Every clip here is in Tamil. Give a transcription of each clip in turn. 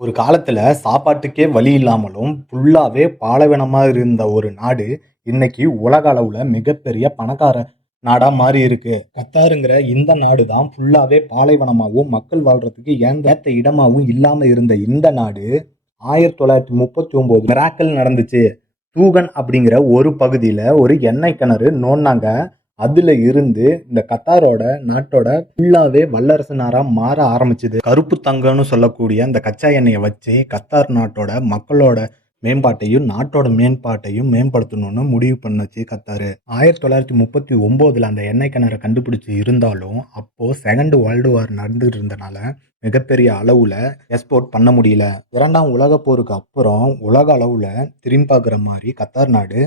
ஒரு காலத்துல சாப்பாட்டுக்கே வழி இல்லாமலும் ஃபுல்லாவே பாலைவனமாக இருந்த ஒரு நாடு இன்னைக்கு உலக அளவுல மிகப்பெரிய பணக்கார நாடா மாறி இருக்கு. கத்தாருங்கிற இந்த நாடு தான் ஃபுல்லாவே பாலைவனமாகவும் மக்கள் வாழ்றதுக்கு ஏந்த இடமாகவும் இல்லாம இருந்த இந்த நாடு ஆயிரத்தி தொள்ளாயிரத்தி முப்பத்தி ஒன்பது மிராக்கல் நடந்துச்சு. தூகன் அப்படிங்கிற ஒரு பகுதியில ஒரு எண்ணெய் கிணறு நோண்டாங்க அதுல இருந்து இந்த கத்தாரோட நாட்டோட ஃபுல்லாவே வல்லரசனாரா மாற ஆரம்பிச்சது. கருப்பு தங்கம்னு சொல்லக்கூடிய அந்த கச்சா எண்ணெயை வச்சு கத்தார் நாட்டோட மக்களோட மேம்பாட்டையும் நாட்டோட மேம்பாட்டையும் மேம்படுத்தணும்னு முடிவு பண்ணுச்சு கத்தாரு. ஆயிரத்தி தொள்ளாயிரத்தி முப்பத்தி ஒம்போதில் அந்த எண்ணெய் கிணறு கண்டுபிடிச்சு இருந்தாலும் அப்போ செகண்ட் வேர்ல்டு வார் நடந்துட்டு இருந்தனால மிகப்பெரிய அளவுல எக்ஸ்போர்ட் பண்ண முடியல. இரண்டாம் உலக போருக்கு அப்புறம் உலக அளவுல திரும்பி பார்க்குற மாதிரி கத்தார் நாடு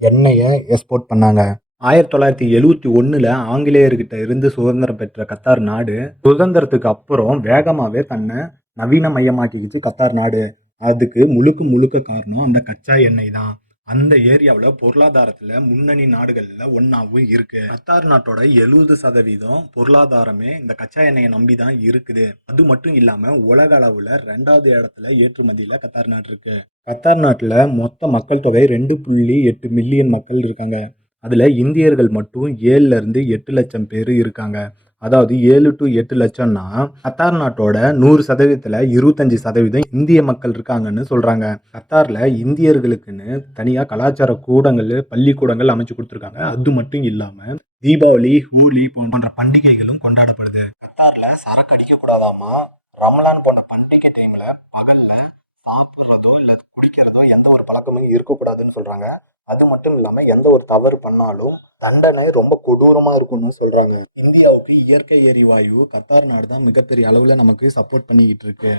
எண்ணெயை எக்ஸ்போர்ட் பண்ணாங்க. ஆயிரத்தி தொள்ளாயிரத்தி எழுவத்தி ஒன்றில் ஆங்கிலேயர்கிட்ட இருந்து சுதந்திரம் பெற்ற கத்தார் நாடு சுதந்திரத்துக்கு அப்புறம் வேகமாகவே தன்னை நவீன மையமாக்கிக்கிச்சு கத்தார் நாடு. அதுக்கு முழுக்க முழுக்க காரணம் அந்த கச்சா எண்ணெய் தான். அந்த ஏரியாவில் பொருளாதாரத்தில் முன்னணி நாடுகளில் ஒன்றாவும் இருக்கு. கத்தார் நாட்டோட எழுபது சதவீதம் பொருளாதாரமே இந்த கச்சா எண்ணெயை நம்பி தான் இருக்குது. அது மட்டும் இல்லாமல் உலக அளவில் ரெண்டாவது இடத்துல ஏற்றுமதியில் கத்தார் நாடு இருக்கு. கத்தார் நாட்டில் மொத்த மக்கள் தொகை ரெண்டு புள்ளி எட்டு மில்லியன் மக்கள் இருக்காங்க. அதில் இந்தியர்கள் மட்டும் ஏழுலேருந்து எட்டு லட்சம் பேர் இருக்காங்க. அதாவது ஏழு டு எட்டு லட்சம்னா கத்தார் நாட்டோட நூறு சதவீதத்தில் இருபத்தஞ்சு சதவீதம் இந்திய மக்கள் இருக்காங்கன்னு சொல்கிறாங்க கத்தாரில் இந்தியர்களுக்குன்னு தனியாக கலாச்சார கூடங்கள் பள்ளிக்கூடங்கள் அமைச்சு கொடுத்துருக்காங்க. அது மட்டும் இல்லாமல் தீபாவளி ஹோலி போன்ற பண்டிகைகளும் கொண்டாடப்படுது. கத்தாரில் சரக்கு அடிக்கக்கூடாதாமா ரமலான் போன்ற பண்டிகை டைமில் பகலில் சாப்பிட்றதோ இல்லை குடிக்கிறதோ எந்த ஒரு பழக்கமும் இருக்கக்கூடாதுன்னு சொல்கிறாங்க அது மட்டும் இல்லாமல் எந்த ஒரு தவறு பண்ணாலும் தண்டனை ரொம்ப கொடூரமா இருக்கும்னு சொல்றாங்க. இந்தியாவுக்கு இயற்கை எரிவாயு கத்தார் நாடு தான் மிகப்பெரிய அளவுல நமக்கு சப்போர்ட் பண்ணிக்கிட்டு இருக்கு.